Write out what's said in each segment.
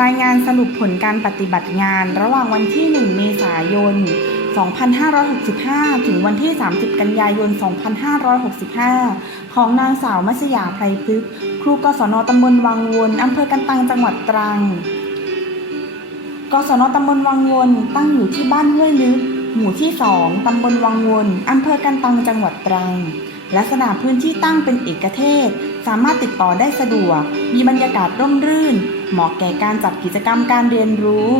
รายงานสรุปผลการปฏิบัติงานระหว่างวันที่ 1 เมษายน 2565 ถึงวันที่ 30 กันยายน 2565 ของนางสาวมัสยาไพรพฤกษ์ครูกศนตำบลวังวนอำเภอกันตังจังหวัดตรัง กศนตำบลวังวนตั้งอยู่ที่บ้านห้วยลึก หมู่ที่ 2 ตำบลวังวนอำเภอกันตังจังหวัดตรัง ลักษณะพื้นที่ตั้งเป็นเอกเทศ สามารถติดต่อได้สะดวก มีบรรยากาศร่มรื่น เหมาะแก่การจัดกิจกรรมการเรียนรู้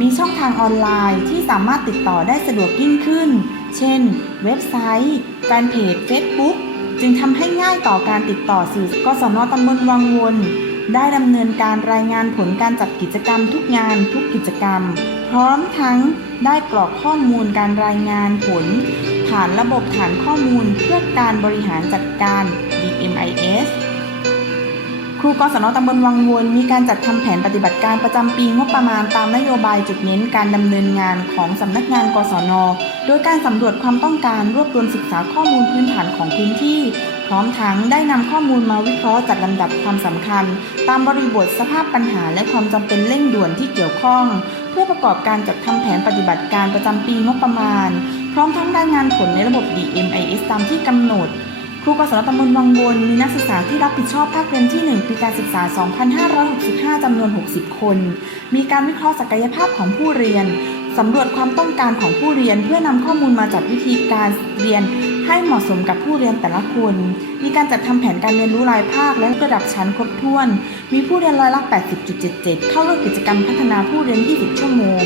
มีช่องทางออนไลน์ที่สามารถติดต่อได้สะดวกยิ่งขึ้น เช่น เว็บไซต์แฟนเพจ Facebook จึงทำให้ง่ายต่อการติดต่อสื่อกศนตำบลวังวนได้ดำเนินการรายงานผลการจัดกิจกรรมทุกงานทุกกิจกรรม พร้อมทั้งได้กรอกข้อมูลการรายงานผล ผ่านระบบฐานข้อมูลเพื่อการบริหารจัดการ DMIS รูกศนตำบลวังวนมีการจัดทำแผนปฏิบัติการประจำปีงบประมาณตามนโยบายจุดเน้นการดำเนินงานของสำนักงานกศน โดยการสำรวจความต้องการรวบรวมศึกษาข้อมูลพื้นฐานของพื้นที่ พร้อมทั้งได้นำข้อมูลมาวิเคราะห์จัดลำดับความสำคัญ ตามบริบทสภาพปัญหาและความจำเป็นเร่งด่วนที่เกี่ยวข้อง เพื่อประกอบการจัดทำแผนปฏิบัติการประจำปีงบประมาณ พร้อมทั้งรายงานผลในระบบ DMIS ตามที่กำหนด ครูกศนตำบลวังวนมีนักศึกษาที่รับผิดชอบภาคเรียนที่ 1 ปีการศึกษา 2565 จำนวน 60 คน มีการวิเคราะห์ศักยภาพของผู้เรียน สำรวจความต้องการของผู้เรียนเพื่อนำข้อมูลมาจัดวิธีการเรียนให้เหมาะสมกับผู้เรียนแต่ละคน มีการจัดทำแผนการเรียนรู้รายภาคและระดับชั้นครบถ้วน มีผู้เรียนร้อยละ 80.77 เข้าร่วมกิจกรรมพัฒนาผู้เรียน 20 ชั่วโมง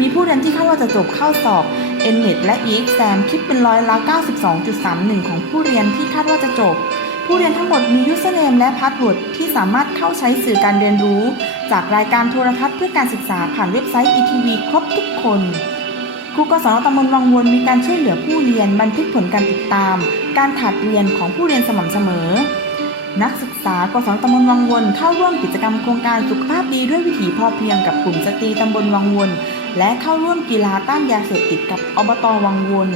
มีผู้เรียนที่เข้าว่าจะจบเข้าสอบ n n e t และ EXAM คิดเป็นร้อยละ 92.31 ของผู้เรียนที่คาดว่าจะจบ ผู้เรียนทั้งหมดมี username และ password ที่สามารถเข้าใช้สื่อการเรียนรู้ จากรายการโทรทัศน์เพื่อการศึกษาผ่านเว็บไซต์ ETV ครบทุกคนครูกศนตำบลวังวนมีการช่วยเหลือผู้เรียนบันทึกผลการติดตาม การขาดเรียนของผู้เรียนสม่ำเสมอ นักศึกษากศนตำบลวังวนเข้าร่วมกิจกรรมโครงการสุขภาพดีด้วยวิถีพอเพียงกับกลุ่มสตรีตำบลวังวน และเข้าร่วมกีฬาต้านยาเสพติดกับอบตวังวน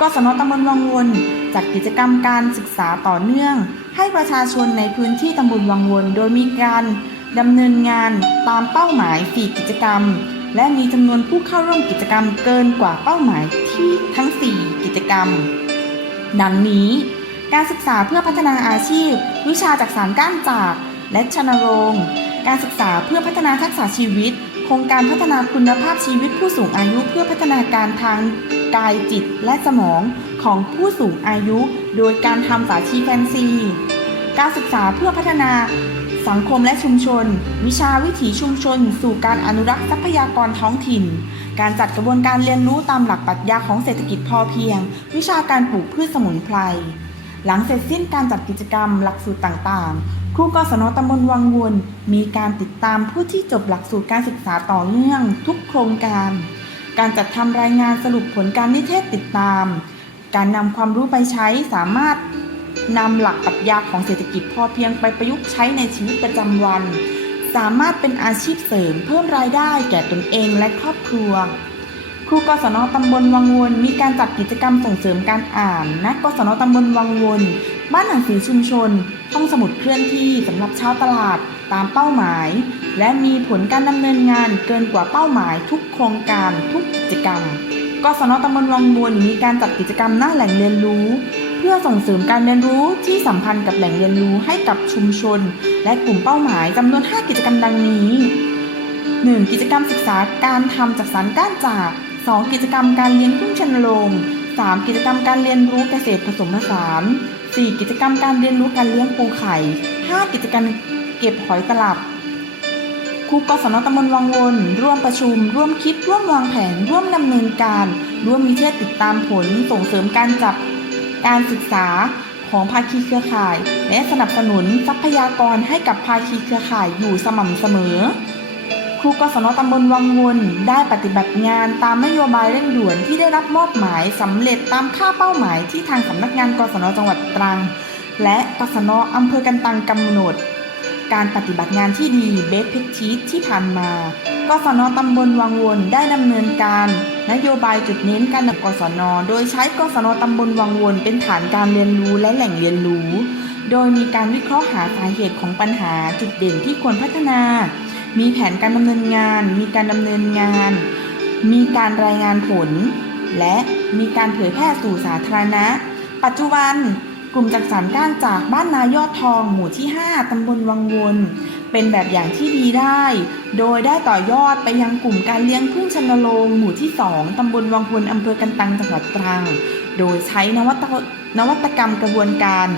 กศนตำบลวังวนจัดกิจกรรมการศึกษาต่อเนื่อง ให้ประชาชนในพื้นที่ตำบลวังวนโดยมีการดำเนินงานตามเป้าหมาย 4 กิจกรรม และมีจำนวนผู้เข้าร่วมกิจกรรมเกินกว่าเป้าหมายที่ทั้ง 4 กิจกรรม ดังนี้ การศึกษาเพื่อพัฒนาอาชีพ วิชาจากสารก้านจาก และชนโรง การศึกษาเพื่อพัฒนาทักษะชีวิต โครงการพัฒนาคุณภาพชีวิตผู้สูงอายุเพื่อพัฒนาการทางกายจิตและสมองของผู้สูงอายุ โดยการทำสาชีแฟนซี การศึกษาเพื่อพัฒนาสังคมและชุมชน วิชาวิถีชุมชน สู่การอนุรักษ์ทรัพยากรท้องถิ่น การจัดกระบวนการเรียนรู้ตามหลักปรัชญาของเศรษฐกิจพอเพียง วิชาการปลูกพืชสมุนไพร หลังเสร็จสิ้นการจัดกิจกรรมหลักสูตรต่างๆ ครูกศนตำบลวังวนมีการติดตามผู้ที่จบหลักสูตรการศึกษาต่อเนื่อง ทุกโครงการ การจัดทำรายงานสรุปผลการนิเทศติดตาม การนำความรู้ไปใช้สามารถนำหลักปรัชญาของเศรษฐกิจพอเพียงไปประยุกต์ใช้ในชีวิตประจำวัน สามารถเป็นอาชีพเสริมเพิ่มรายได้แก่ตนเองและครอบครัว ครูกศนตำบลวังวนมีการจัดกิจกรรมส่งเสริมการอ่านณกศนตำบลวังวนบ้านหนังสือชุมชน ห้องสมุดเคลื่อนที่สำหรับชาวตลาดตามเป้าหมาย และมีผลการดำเนินงานเกินกว่าเป้าหมายทุกโครงการทุกกิจกรรมกศนตำบลวังวนมีการจัดกิจกรรมหน้าแหล่งเรียนรู้ เพื่อส่งเสริมการเรียนรู้ที่สัมพันธ์กับแหล่งเรียนรู้ให้กับชุมชน และกลุ่มเป้าหมายจำนวน 5 กิจกรรมดังนี้ 1. กิจกรรมศึกษาการทำจากสารก้านจาก 2. กิจกรรมการเลี้ยงพึ่งชนโรง 3. กิจกรรมการเรียนรู้เกษตรผสมผสาน 4. กิจกรรมการเรียนรู้การเลี้ยงปูไข่ 5. กิจกรรมเก็บหอยตลับครูกศนตำบลวังวน ร่วมประชุม ร่วมคิด ร่วมวางแผน ร่วมดำเนินการ ร่วมมีเทศติดตามผล ส่งเสริมการจับการศึกษาของภาคีเครือข่าย และสนับสนุนทรัพยากรให้กับภาคีเครือข่ายอยู่สม่ำเสมอ ครูกศนตำบลวังวนได้ปฏิบัติงานตามนโยบายเร่งด่วนที่ได้รับมอบหมายสำเร็จตามค่าเป้าหมายที่ทางสำนักงานกศนจังหวัดตรัง และกศนอำเภอกันตังกำหนด การปฏิบัติงานที่ดีเบสพิชีตที่ผ่านมากศนตำบลวังวนได้ดำเนินการ นโยบายจุดเน้นการนำกศนโดยใช้กศนตำบลวังวนเป็นฐานการเรียนรู้และแหล่งเรียนรู้ โดยมีการวิเคราะห์หาสาเหตุของปัญหาจุดเด่นที่ควรพัฒนา มีแผนการดำเนินงาน มีการดำเนินงาน มีการรายงานผล และมีการเผยแพร่สู่สาธารณะ ปัจจุบันกลุ่มจักสานก้านจากบ้านนายอดทองหมู่ที่ 5 ตำบลวังวน เป็นแบบอย่างที่ดีได้ โดยได้ต่อยอดไปยังกลุ่มการเลี้ยงพึ่งชนโรงหมู่ที่ 2 ตำบลวังวนอำเภอกันตังจังหวัดตรัง โดยใช้นวัตนวัตกรรมกระบวนการ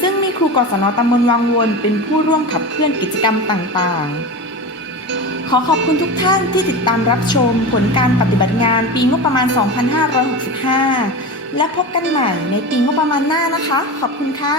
ซึ่งมีครูกศนตำบลวังวนเป็นผู้ร่วมขับเคลื่อนกิจกรรมต่างๆ ขอขอบคุณทุกท่านที่ติดตามรับชมผลการปฏิบัติงานปีงบประมาณ 2565 และพบกันใหม่ในปีงบประมาณหน้านะคะ ขอบคุณค่ะ